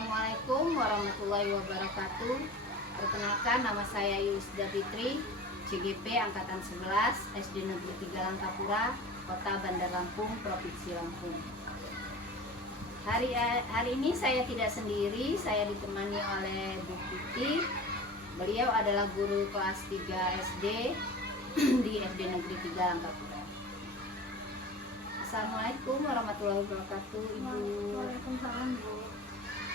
Assalamualaikum warahmatullahi wabarakatuh. Perkenalkan, nama saya Yusda Fitri, CGP Angkatan 11, SD Negeri 3 Langkapura, Kota Bandar Lampung, Provinsi Lampung. Hari ini saya tidak sendiri, saya ditemani oleh Bu Titi. Beliau adalah guru kelas 3 SD di SD Negeri 3 Langkapura. Assalamualaikum warahmatullahi wabarakatuh, Ibu. Waalaikumsalam, Bu.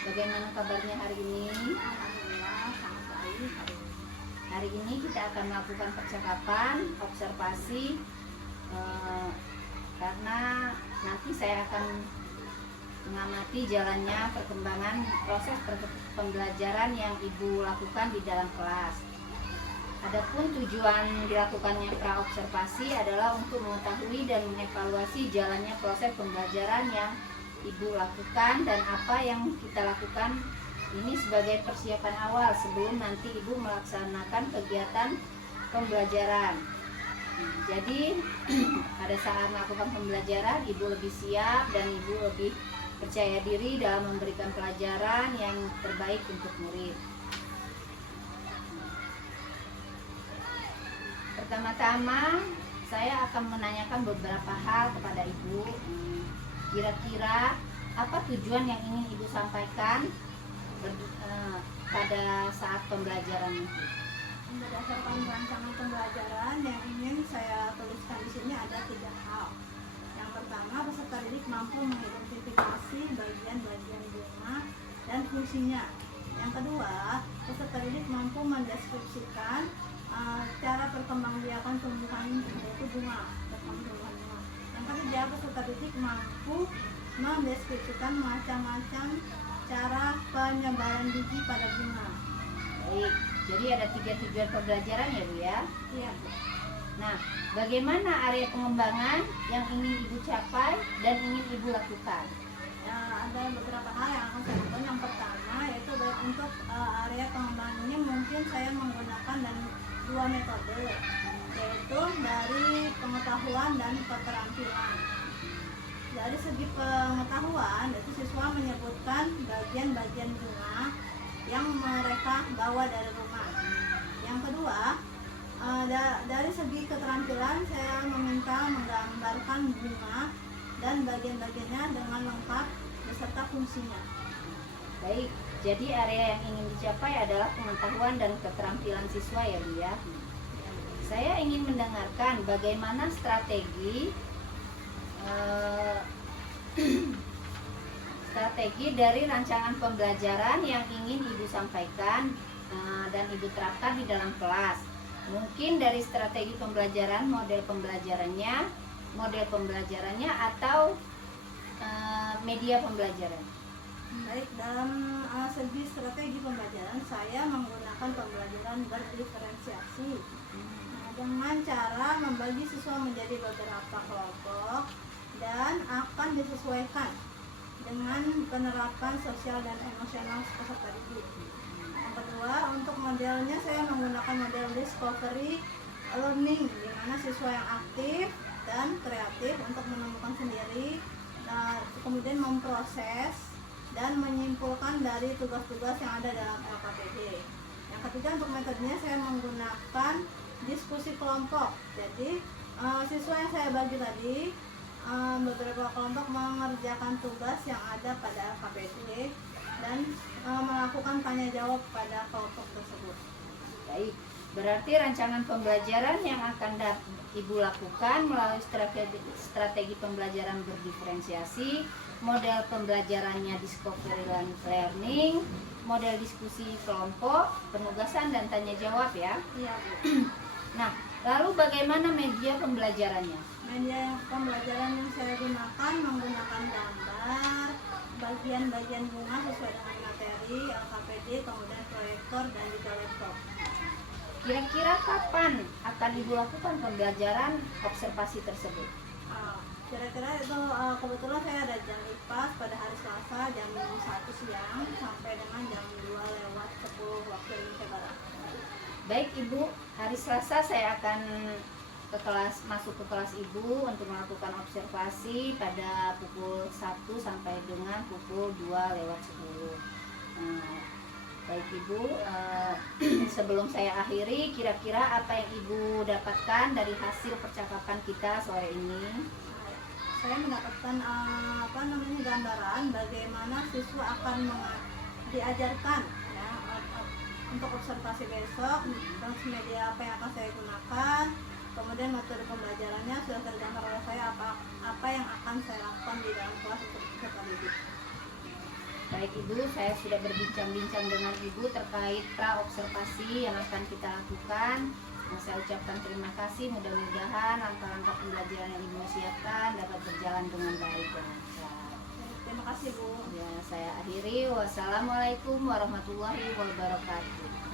Bagaimana kabarnya hari ini? Alhamdulillah sangat baik. Hari ini kita akan melakukan percakapan, observasi, karena nanti saya akan mengamati jalannya perkembangan proses pembelajaran yang Ibu lakukan di dalam kelas. Adapun tujuan dilakukannya praobservasi adalah untuk mengetahui dan mengevaluasi jalannya proses pembelajaran yang Ibu lakukan dan apa yang kita lakukan ini sebagai persiapan awal sebelum nanti Ibu melaksanakan kegiatan pembelajaran. Jadi pada saat melakukan pembelajaran Ibu lebih siap dan Ibu lebih percaya diri dalam memberikan pelajaran yang terbaik untuk murid. Pertama-tama saya akan menanyakan beberapa hal kepada Ibu. Kira-kira apa tujuan yang ingin Ibu sampaikan pada saat pembelajaran itu? Berdasarkan rancangan pembelajaran yang ingin saya tuliskan di sini ada 3 hal. Yang pertama, peserta didik mampu mengidentifikasi bagian-bagian bunga dan fungsinya. Yang kedua, peserta didik mampu mendeskripsikan cara perkembangbiakan tumbuhan yaitu bunga, perkembangan bunga. Yang ketiga, peserta didik mampu mendeskripsikan macam-macam cara penyebaran biji pada bunga. Baik, jadi ada 3 tujuan pembelajaran ya Bu ya? Iya. Nah, bagaimana area pengembangan yang ingin Ibu capai dan ingin Ibu lakukan? Ada beberapa hal yang akan saya lakukan. Yang pertama yaitu untuk area pengembangan ini mungkin saya menggunakan dan 2 metode, yaitu dari pengetahuan dan keterampilan. Dari segi pengetahuan, itu siswa menyebutkan bagian-bagian bunga yang mereka bawa dari rumah. Yang kedua, dari segi keterampilan saya meminta menggambarkan bunga dan bagian-bagiannya dengan lengkap beserta fungsinya. Baik, jadi area yang ingin dicapai adalah pengetahuan dan keterampilan siswa ya Bu ya. Saya ingin mendengarkan bagaimana strategi dari rancangan pembelajaran yang ingin Ibu sampaikan dan Ibu terapkan di dalam kelas. Mungkin dari strategi pembelajaran, model pembelajarannya atau media pembelajaran. Baik, dalam segi strategi pembelajaran saya menggunakan pembelajaran berdiferensiasi dengan cara membagi siswa menjadi beberapa kelompok dan akan disesuaikan dengan penerapan sosial dan emosional peserta didik. Yang kedua, untuk modelnya saya menggunakan model discovery learning, di mana siswa yang aktif dan kreatif untuk menemukan sendiri, kemudian memproses dan menyimpulkan dari tugas-tugas yang ada dalam LKPD. Yang ketiga, untuk metodenya saya menggunakan diskusi kelompok. Jadi siswa yang saya bagi tadi beberapa kelompok mengerjakan tugas yang ada pada LKPD dan melakukan tanya jawab pada kelompok tersebut. Baik, berarti rancangan pembelajaran yang akan Ibu lakukan melalui strategi pembelajaran berdiferensiasi, model pembelajarannya discovery learning, model diskusi kelompok, penugasan dan tanya jawab ya. Iya, Bu. Nah, lalu bagaimana media pembelajarannya? Media pembelajaran yang saya gunakan menggunakan gambar, bagian-bagian bunga sesuai dengan materi, LKPD, kemudian proyektor dan juga laptop. Kira-kira kapan akan Ibu lakukan pembelajaran observasi tersebut? Kira-kira itu kebetulan saya ada jam IPAS pada hari Selasa jam 1 siang sampai dengan jam 2:10 waktu Indonesia Barat. Baik Ibu, hari Selasa saya akan masuk ke kelas Ibu untuk melakukan observasi pada pukul 1 sampai dengan pukul 2:10. Nah, baik Ibu, sebelum saya akhiri, kira-kira apa yang Ibu dapatkan dari hasil percakapan kita sore ini? Saya mendapatkan gambaran bagaimana siswa akan diajarkan ya, untuk observasi besok, transmedia apa yang akan saya gunakan, kemudian metode pembelajarannya sudah tergambar oleh saya apa yang akan saya lakukan di dalam kelas untuk peserta didik. Baik Ibu, saya sudah berbincang-bincang dengan Ibu terkait pra-observasi yang akan kita lakukan. Saya ucapkan terima kasih, mudah-mudahan langkah-langkah pembelajaran yang Ibu siapkan dapat berjalan dengan baik dan lancar. Terima kasih Bu. Ya, saya akhiri. Wassalamualaikum warahmatullahi wabarakatuh.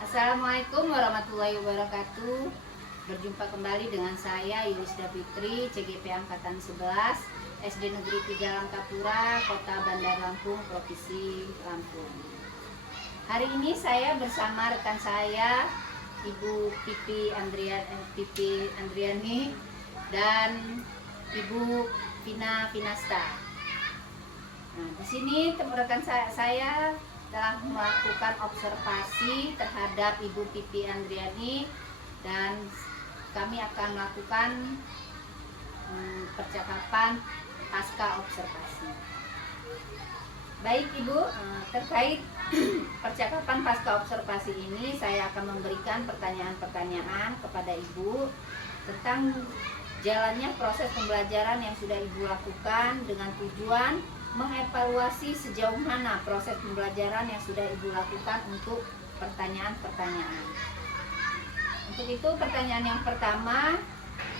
Assalamualaikum warahmatullahi wabarakatuh. Berjumpa kembali dengan saya Yulisda Fitri, CGP Angkatan 11, SD Negeri 3 Langkapura, Kota Bandar Lampung, Provinsi Lampung. Hari ini saya bersama rekan saya, Ibu Pipi Andriani dan Ibu Vina Vinasta. Nah, di sini rekan saya telah melakukan observasi terhadap Ibu Pipi Andriani dan kami akan melakukan percakapan pasca observasi. Baik Ibu, terkait percakapan pasca observasi ini saya akan memberikan pertanyaan-pertanyaan kepada Ibu tentang jalannya proses pembelajaran yang sudah Ibu lakukan dengan tujuan mengevaluasi sejauh mana proses pembelajaran yang sudah Ibu lakukan untuk pertanyaan-pertanyaan. Untuk itu pertanyaan yang pertama,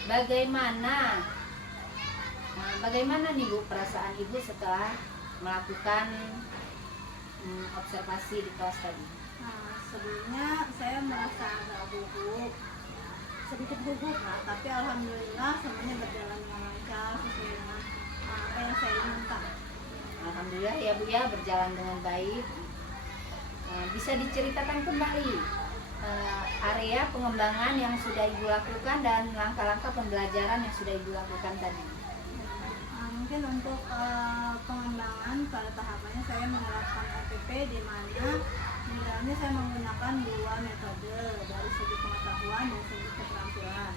bagaimana nih Bu perasaan Ibu setelah melakukan observasi di kelas tadi? Nah, sebelumnya saya merasa agak sedikit gugup, tapi alhamdulillah semuanya berjalan dengan lancar sesuai dengan apa yang saya inginkan. Alhamdulillah ya Bu ya, berjalan dengan baik. Bisa diceritakan kembali area pengembangan yang sudah Ibu lakukan dan langkah-langkah pembelajaran yang sudah Ibu lakukan tadi? Mungkin untuk pengembangan pada tahapannya saya menerapkan OPP di mana di dalamnya saya menggunakan dua metode dari segi pengetahuan dan segi keterampilan.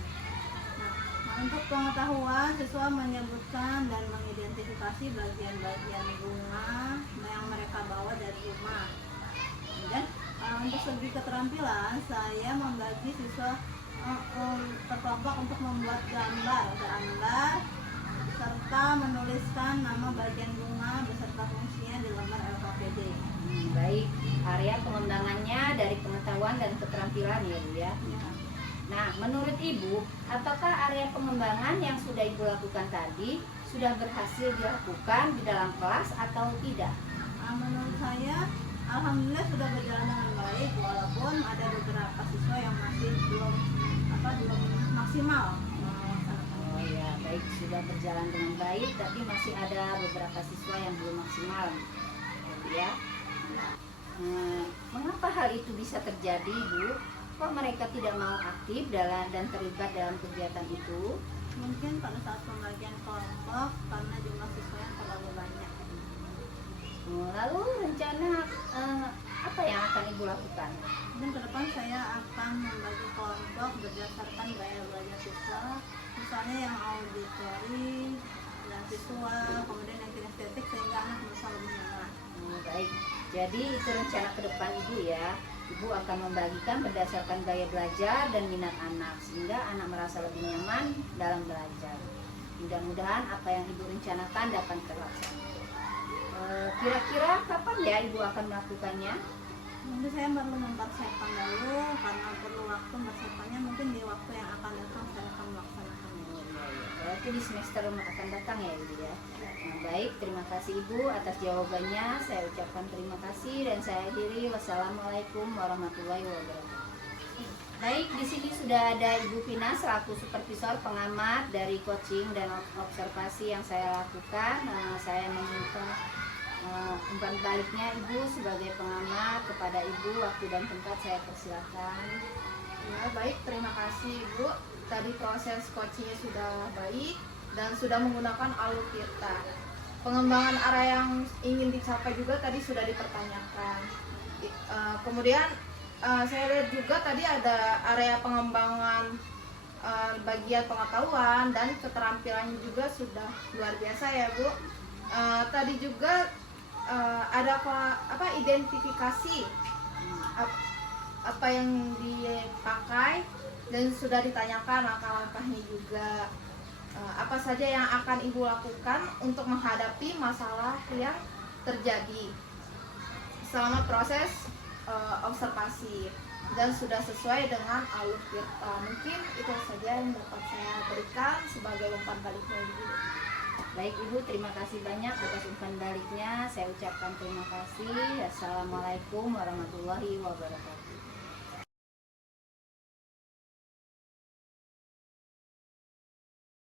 Nah, untuk pengetahuan siswa menyebutkan dan mengidentifikasi bagian-bagian bunga yang mereka bawa dari rumah. Kemudian untuk segi keterampilan saya membagi siswa terkelompok untuk membuat gambar serta menuliskan nama bagian bunga beserta fungsinya di lembar LKPD. Baik, area pengembangannya dari pengetahuan dan keterampilan ya Bu ya. Nah, menurut Ibu, apakah area pengembangan yang sudah Ibu lakukan tadi sudah berhasil dilakukan di dalam kelas atau tidak? Menurut saya, alhamdulillah sudah berjalan dengan baik, walaupun ada beberapa siswa yang masih belum maksimal. Oh ya, baik, sudah berjalan dengan baik, tapi masih ada beberapa siswa yang belum maksimal, ya. Mengapa hal itu bisa terjadi, Bu? Kok mereka tidak mau aktif dan terlibat dalam kegiatan itu? Mungkin pada saat pembagian kelompok karena jumlah siswa yang terlalu banyak. Lalu rencana apa yang akan Ibu lakukan? Dan ke depan saya akan membagi kelompok berdasarkan gaya belajar siswa, misalnya yang auditory dan visual, kemudian yang kinestetik, sehingga anak bisa lebih nyaman. Baik, jadi itu rencana ke depan Ibu ya. Ibu akan membagikan berdasarkan gaya belajar dan minat anak, sehingga anak merasa lebih nyaman dalam belajar. Mudah-mudahan apa yang Ibu rencanakan dapat terlaksana. Kira-kira kapan ya Ibu akan melakukannya? Nanti saya perlu mempersiapkan dulu, karena perlu waktu mempersiapkannya, mungkin di waktu yang akan datang saya akan melaksanakannya. Berarti di semester akan datang ya Ibu ya. Baik, terima kasih Ibu atas jawabannya. Saya ucapkan terima kasih dan saya akhiri. Wassalamualaikum warahmatullahi wabarakatuh. Baik, di sini sudah ada Ibu Vina selaku supervisor pengamat dari coaching dan observasi yang saya lakukan. Saya meminta umpan baliknya Ibu sebagai pengamat kepada Ibu. Waktu dan tempat saya persilakan. Ya, baik, terima kasih Ibu. Tadi proses coachingnya sudah baik dan sudah menggunakan alur tirta. Pengembangan area yang ingin dicapai juga tadi sudah dipertanyakan. Kemudian saya lihat juga tadi ada area pengembangan bagian pengetahuan dan keterampilannya juga sudah luar biasa ya Bu. Tadi juga ada identifikasi apa yang dipakai dan sudah ditanyakan langkah-langkahnya juga, apa saja yang akan Ibu lakukan untuk menghadapi masalah yang terjadi selama proses observasi dan sudah sesuai dengan alur tirta. Mungkin itu saja yang dapat saya berikan sebagai umpan baliknya Ibu. Baik Ibu, terima kasih banyak atas umpan baliknya. Saya ucapkan terima kasih. Assalamualaikum warahmatullahi wabarakatuh.